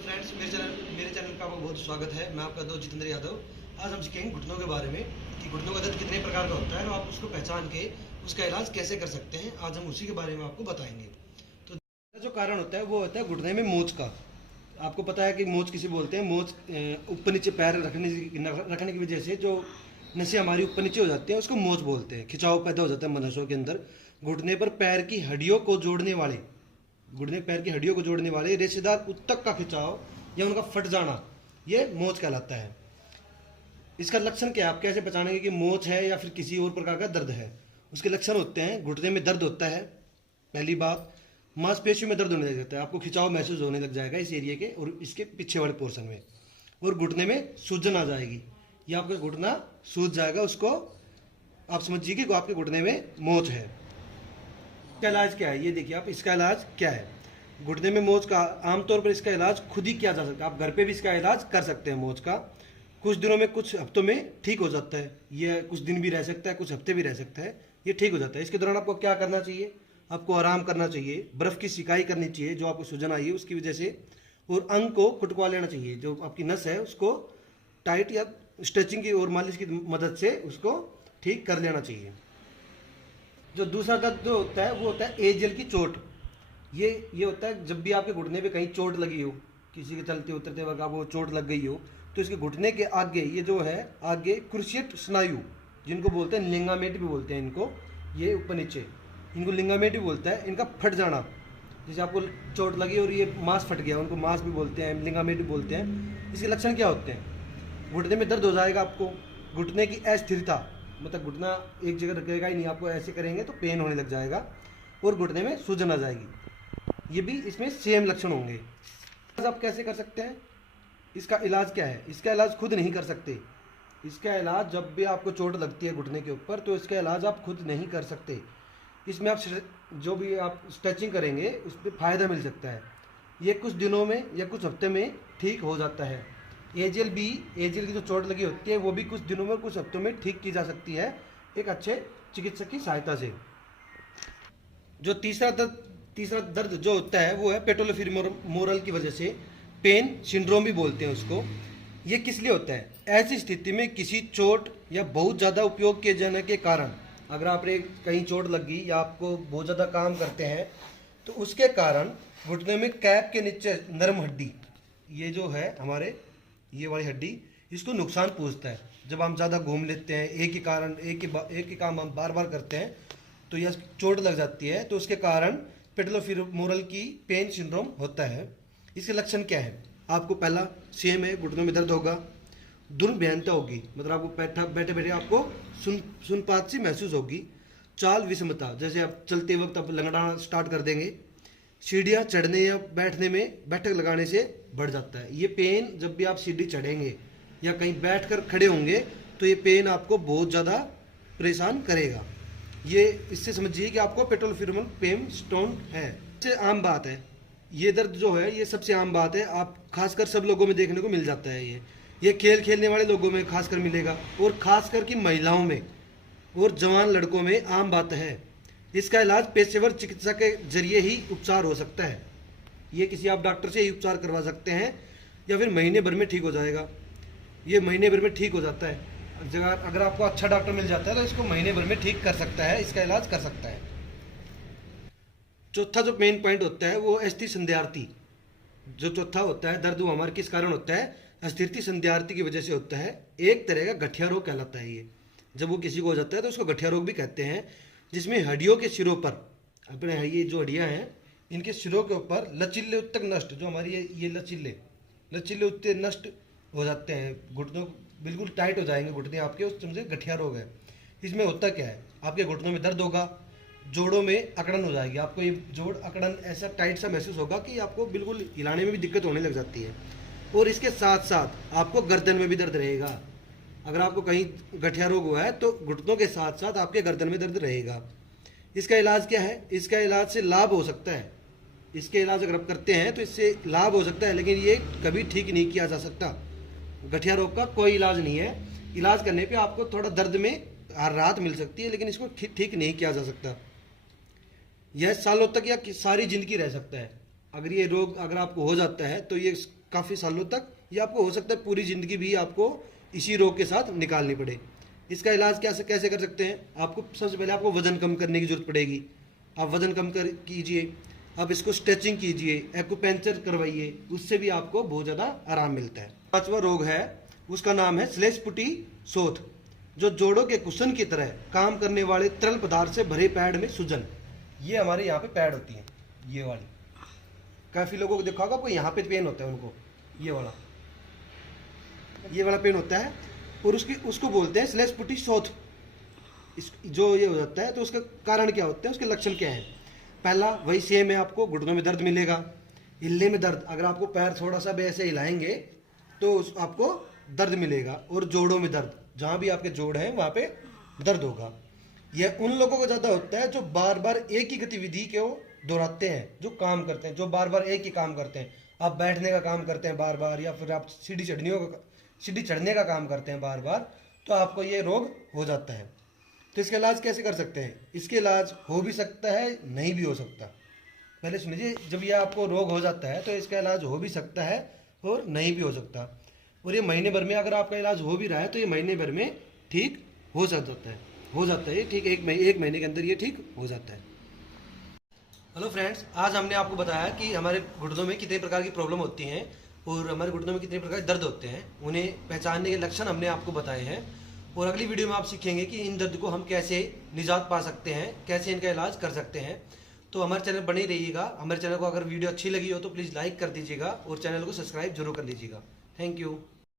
Hello friends, मेरे channel का आपका बहुत स्वागत है। मैं आपका दोस्त जितेंद्र यादव। आज हम सीखेंगे घुटनों के बारे में कि घुटनों का दर्द कितने प्रकार का होता है और आप उसको पहचान के उसका इलाज कैसे कर सकते हैं। आज हम उसी के बारे में आपको बताएंगे। तो जो कारण होता है वो होता है घुटने में मोच का। आपको पता है कि मोच किसे बोलते हैं। मोच ऊपर नीचे पैर रखने की वजह से जो नसें हमारी ऊपर नीचे हो जाती हैं उसको मोच बोलते हैं। खिंचाव पैदा हो जाता है मनुष्यों के अंदर। घुटने पर पैर की हड्डियों को जोड़ने वाले घुटने पैर की हड्डियों को जोड़ने वाले रेशेदार उत्तक का खिंचाव या उनका फट जाना, ये मोच कहलाता है। इसका लक्षण क्या है, आप कैसे पहचानेंगे कि मोच है या फिर किसी और प्रकार का दर्द है। उसके लक्षण होते हैं, घुटने में दर्द होता है। पहली बात, मांसपेशियों में दर्द होने लग जाता है। आपको खिंचाव महसूस होने लग जाएगा इस एरिया के और इसके पीछे वाले पोर्शन में। और घुटने में सूजन आ जाएगी, या आपका घुटना सूज जाएगा। उसको आप समझिए कि आपके घुटने में मोच है। इसका इलाज क्या है, ये देखिए आप, इसका इलाज क्या है। घुटने में मोच का आमतौर पर इसका इलाज खुद ही किया जा सकता है। आप घर पे भी इसका इलाज कर सकते हैं मोच का। कुछ दिनों में, कुछ हफ्तों में ठीक हो जाता है। ये कुछ दिन भी रह सकता है, कुछ हफ्ते भी रह सकता है। ये ठीक हो जाता है। इसके दौरान आपको क्या करना चाहिए, आपको आराम करना चाहिए, बर्फ़ की सिकाई करनी चाहिए जो आपको सूजन आई है उसकी वजह से, और अंग को खुटकवा लेना चाहिए। जो आपकी नस है उसको टाइट या स्ट्रेचिंग की और मालिश की मदद से उसको ठीक कर लेना चाहिए। जो दूसरा दर्द जो होता है वो होता है एजेल की चोट। ये होता है जब भी आपके घुटने पे कहीं चोट लगी हो, किसी के चलते उतरते वक्त आपको चोट लग गई हो, तो इसके घुटने के आगे, ये जो है आगे क्रूशिएट स्नायु, जिनको बोलते हैं लिंगामेट भी बोलते हैं इनको, ये ऊपर नीचे, इनको लिंगामेट भी बोलता है। इनका फट जाना, जैसे आपको चोट लगी और ये मांस फट गया, उनको मांस भी बोलते हैं, लिंगामेट भी बोलते हैं। इसके लक्षण क्या होते हैं, घुटने में दर्द हो जाएगा आपको, घुटने की अस्थिरता, मतलब घुटना एक जगह रखेगा ही नहीं, आपको ऐसे करेंगे तो पेन होने लग जाएगा, और घुटने में सूजन आ जाएगी। ये भी इसमें सेम लक्षण होंगे। आप कैसे कर सकते हैं, इसका इलाज क्या है। इसका इलाज खुद नहीं कर सकते। इसका इलाज, जब भी आपको चोट लगती है घुटने के ऊपर, तो इसका इलाज आप खुद नहीं कर सकते। इसमें आप जो भी आप स्ट्रेचिंग करेंगे उस पर फ़ायदा मिल सकता है। ये कुछ दिनों में या कुछ हफ्ते में ठीक हो जाता है। एजेल की जो चोट लगी होती है वो भी कुछ दिनों में, कुछ हफ्तों में ठीक की जा सकती है एक अच्छे चिकित्सक की सहायता से। जो तीसरा दर्द जो होता है वो है पेटोलोफिमोरल की वजह से, पेन सिंड्रोम भी बोलते हैं उसको। ये किस लिए होता है, ऐसी स्थिति में किसी चोट या बहुत ज़्यादा उपयोग किए जाने के कारण, अगर आप कहीं चोट लग गई या आपको बहुत ज़्यादा काम करते हैं तो उसके कारण घुटने में कैप के नीचे नरम हड्डी, ये जो है हमारे, ये वाली हड्डी, इसको नुकसान पहुंचता है। जब हम ज़्यादा घूम लेते हैं, एक ही काम हम बार बार करते हैं, तो यह चोट लग जाती है। तो उसके कारण पेटोलोफिमोरल की पेन सिंड्रोम होता है। इसके लक्षण क्या है, आपको पहला सेम है, घुटनों में दर्द होगा, दुर्भ्यानता होगी, मतलब आपको बैठे बैठे आपको सुनपात सी महसूस होगी, चाल विषमता, जैसे आप चलते वक्त आप लंगड़ाना स्टार्ट कर देंगे, सीढ़ियाँ चढ़ने या बैठने में बैठक लगाने से बढ़ जाता है। ये पेन जब भी आप सीढ़ी चढ़ेंगे या कहीं बैठकर खड़े होंगे तो ये पेन आपको बहुत ज़्यादा परेशान करेगा। ये इससे समझिए कि आपको पेटोलोफिमोरल पेन स्टोन है। सबसे आम बात है, ये दर्द जो है ये सबसे आम बात है। आप खासकर सब लोगों में देखने को मिल जाता है। ये खेल खेलने वाले लोगों में खासकर मिलेगा, और खासकर कि महिलाओं में और जवान लड़कों में आम बात है। इसका इलाज पेशेवर चिकित्सा के जरिए ही उपचार हो सकता है। ये किसी आप डॉक्टर से ही उपचार करवा सकते हैं, या फिर महीने भर में ठीक हो जाएगा। ये महीने भर में ठीक हो जाता है। अगर आपको अच्छा डॉक्टर मिल जाता है तो इसको महीने भर में ठीक कर सकता है, इसका इलाज कर सकता है। चौथा जो मेन पॉइंट होता है वो अस्थिर संध्यार्थी। जो चौथा होता है दर्द, वो हमारे किस कारण होता है, अस्थिरता संध्यार्थी की वजह से होता है। एक तरह का गठिया रोग कहलाता है ये। जब वो किसी को हो जाता है तो उसको गठिया रोग भी कहते हैं, जिसमें हड्डियों के सिरों पर, अपने ये जो हड्डियाँ हैं इनके सिरों के ऊपर लचीले उत्तक नष्ट, जो हमारी ये लचीले उत्तक नष्ट हो जाते हैं, घुटनों बिल्कुल टाइट हो जाएंगे घुटने आपके, उस तरह से गठिया रोग है। इसमें होता क्या है, आपके घुटनों में दर्द होगा, जोड़ों में अकड़न हो जाएगी, आपको ये जोड़ अकड़न ऐसा टाइट सा महसूस होगा कि आपको बिल्कुल हिलाने में भी दिक्कत होने लग जाती है। और इसके साथ साथ आपको गर्दन में भी दर्द रहेगा। अगर आपको कहीं गठिया रोग हुआ है तो घुटनों के साथ साथ आपके गर्दन में दर्द रहेगा। इसका इलाज क्या है, इसका इलाज से लाभ हो सकता है। इसके इलाज अगर आप करते हैं तो इससे लाभ हो सकता है, लेकिन ये कभी ठीक नहीं किया जा सकता। गठिया रोग का कोई इलाज नहीं है। इलाज करने पे आपको थोड़ा दर्द में राहत मिल सकती है, लेकिन इसको ठीक नहीं किया जा सकता। यह सालों तक या सारी जिंदगी रह सकता है। अगर ये रोग अगर आपको हो जाता है तो ये काफ़ी सालों तक, या आपको हो सकता है पूरी ज़िंदगी भी आपको इसी रोग के साथ निकालनी पड़े। इसका इलाज कैसे कर सकते हैं? आपको सबसे पहले आपको वज़न कम करने की ज़रूरत पड़ेगी। आप वज़न कम कीजिए, आप इसको स्ट्रेचिंग कीजिए, एक्यूपेंचर करवाइए, उससे भी आपको बहुत ज़्यादा आराम मिलता है। 5वां रोग है, उसका नाम है श्लेष्मपुटी शोथ, जो जोड़ों के कुशन की तरह काम करने वाले तरल पदार्थ से भरे पैड में सूजन। ये हमारे यहाँ पे पैड होती है, ये वाली। काफ़ी लोगों को देखा होगा, आपको यहाँ पे पेन होता है उनको, ये वाला पेन होता है, और उसको बोलते हैं श्लेष्मपुटी शोथ। इस जो ये हो जाता है तो उसका कारण क्या होता है, उसके लक्षण क्या हैं? पहला वही सेम है, आपको घुटनों में दर्द मिलेगा, हिलने में दर्द, अगर आपको पैर थोड़ा सा भी ऐसे हिलाएंगे तो आपको दर्द मिलेगा, और जोड़ों में दर्द, जहाँ भी आपके जोड़ हैं वहाँ पे दर्द होगा। यह उन लोगों को ज़्यादा होता है जो बार बार एक ही गतिविधि को दोहराते हैं, जो काम करते हैं, जो बार बार एक ही काम करते हैं। आप बैठने का काम करते हैं बार बार, या फिर आप सीढ़ी चढ़ने का काम करते हैं बार बार, तो आपको ये रोग हो जाता है। तो इसका इलाज कैसे कर सकते हैं? इसके इलाज हो भी सकता है, नहीं भी हो सकता। पहले सुनिए, जब ये आपको रोग हो जाता है तो इसका इलाज हो भी सकता है और नहीं भी हो सकता। और ये महीने भर में अगर आपका इलाज हो भी रहा है तो ये महीने भर में ठीक हो जाता है ये ठीक एक महीने के अंदर ये ठीक हो जाता है। हेलो फ्रेंड्स, आज हमने आपको बताया कि हमारे घुटनों में कितने प्रकार की प्रॉब्लम होती हैं और हमारे घुटनों में कितने प्रकार के दर्द होते हैं, उन्हें पहचानने के लक्षण हमने आपको बताए हैं। और अगली वीडियो में आप सीखेंगे कि इन दर्द को हम कैसे निजात पा सकते हैं, कैसे इनका इलाज कर सकते हैं। तो हमारे चैनल बने रहिएगा। हमारे चैनल को अगर वीडियो अच्छी लगी हो तो प्लीज़ लाइक कर दीजिएगा और चैनल को सब्सक्राइब जरूर कर लीजिएगा। Thank you.